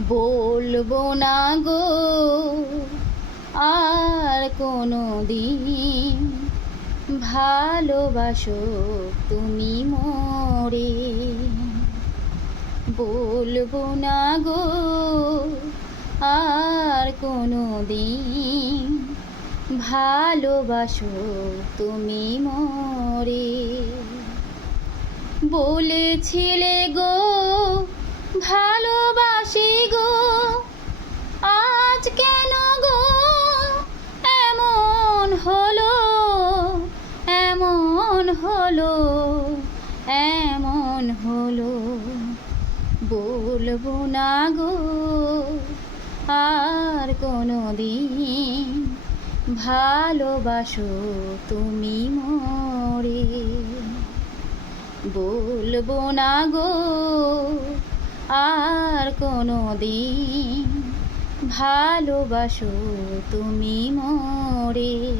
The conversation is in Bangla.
বলবো না গো আর কোনো দিন, ভালোবাসো তুমি মোরে। বলবো না গো আর কোনো দিন, ভালোবাসো তুমি মোরে। বলেছিলে গো ভালোবাসি গো, আজ কেন গো এমন হলো, এমন হলো, এমন হলো। বলবো না গো আর কোনো দিন, ভালোবাসো তুমি মোরে। বলবো না গো আর কোনো দিন, ভালোবাসো তুমি মোরে।